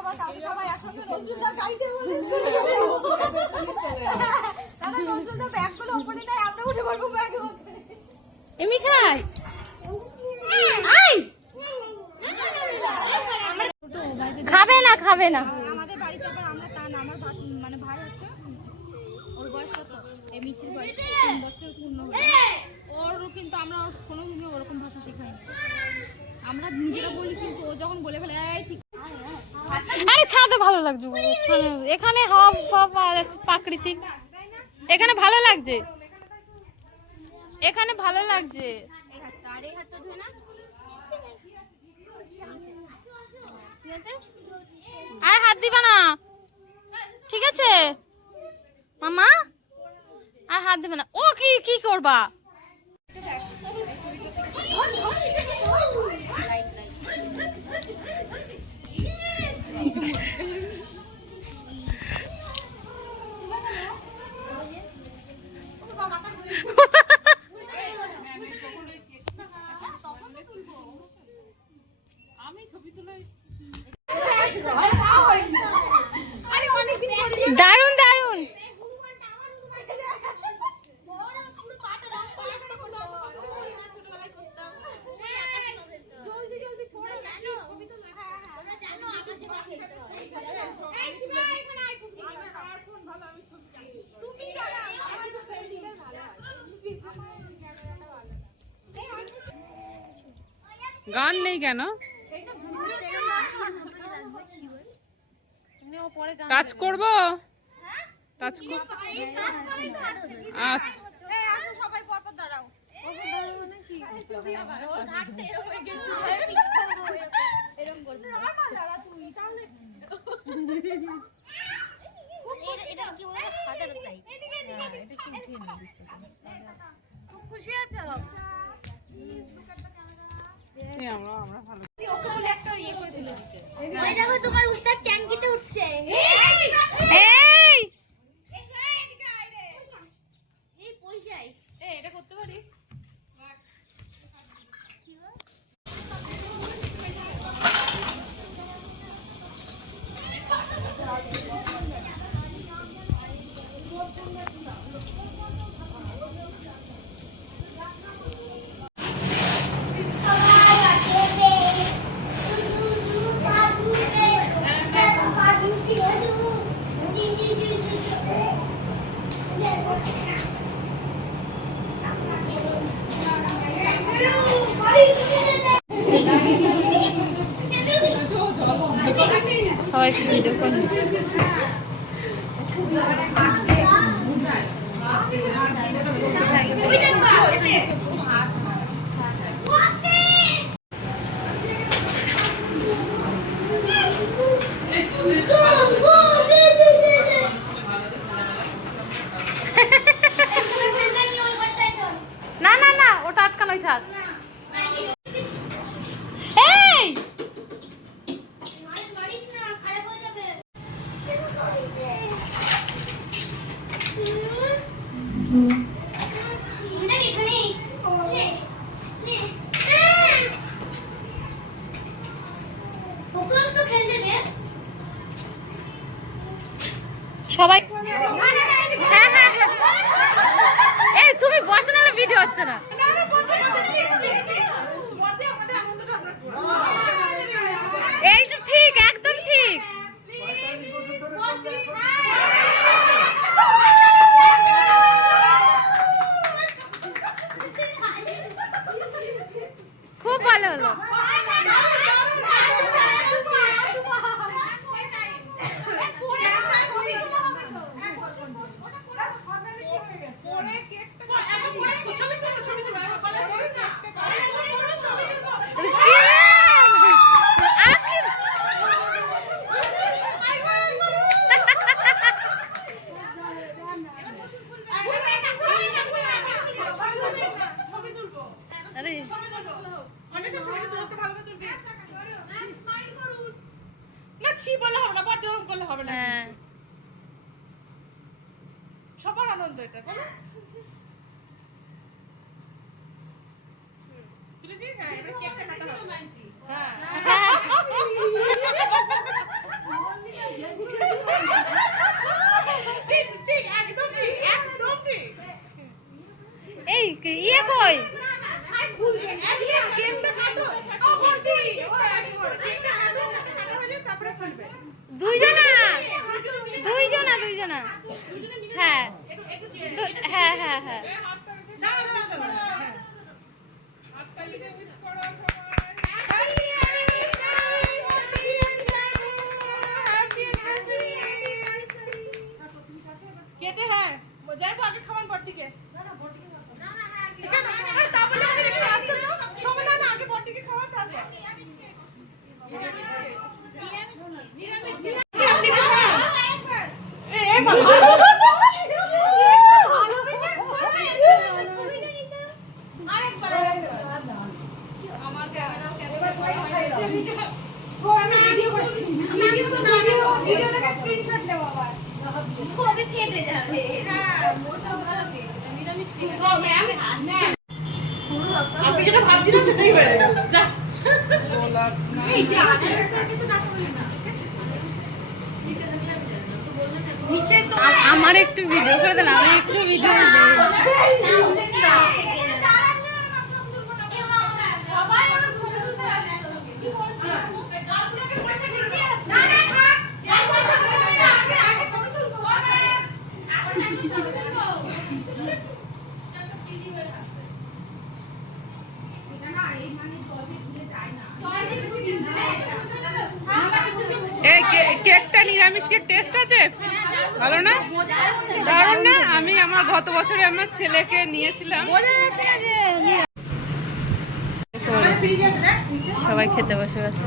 আবার কালকে সবাই একসাথে নজরুলদার গাড়িতে বসে তাহলে নজরুলদার ব্যাগগুলো উপরে নেয়, আমরা উঠে পড়বো ব্যাগে। এমনি খাই খাবে না খাবে না। আমাদের বাড়িতে আবার আমরা তা না, আমার মানে ভাই আছে, ওর বয়স কত, এই মিচির বয়স 3 বছর পূর্ণ হলো, ওরও কিন্তু আমরা কোনোদিনও ওরকম ভাষা শেখাইনি, আমরা নিজেরা বলি, কিন্তু ও যখন বলে ফেলে এই ঠিক। আরে ছাদে ভালো লাগছে, এখানে হাওয়া পাওয়া যাচ্ছে প্রাকৃতিক, এখানে ভালো লাগছে, এখানে ভালো লাগছে। আর হাত দিবা না, ঠিক আছে মামা, আর হাত দিবা না। ও কি কি করবা? দারুন দারুন। গান নেই কেন? কাজ করবো, কাজ করব। আচ্ছা সবাই পরপর দাঁড়াও। খুশি আছো? আমরা ভালো। তোমার উস্তাদ ট্যাঙ্কিতে উঠছে। এটা করতে পারি। সবাই ভিডিও করুন। না না না, ওটা আটকানোই থাক। এই সবাই হ্যাঁ হ্যাঁ হ্যাঁ, এই তুমি বসো না, ভিডিও হচ্ছে না। এইটা ঠিক, একদম ঠিক। খুব ভালো হলো। সবার আনন্দ এটা, বলো। তুলেছি, হ্যাঁ, এবার কেকটা কাটা হবে। হ্যাঁ দুইজনা হ্যাঁ হ্যাঁ হ্যাঁ হ্যাঁ খেতে হ্যাঁ যাই আগে খাওয়ান বড়দিকে তা বলে আমি রেখে আচ্ছা তো সময় না আগে বড়দিকে খাওয়া তারপর আপনি যেটা ভাবছিলেন সেটাই হয়ে গেল যা আমার একটু ভিডিও করে দেন আমি একটু ভিডিও এই কেকটা নিরামিষ কেক টেস্ট আছে ভালো না দারুণ না আমি আমার গত বছরে আমার ছেলেকে নিয়েছিলাম সবাই খেতে বসে গেছে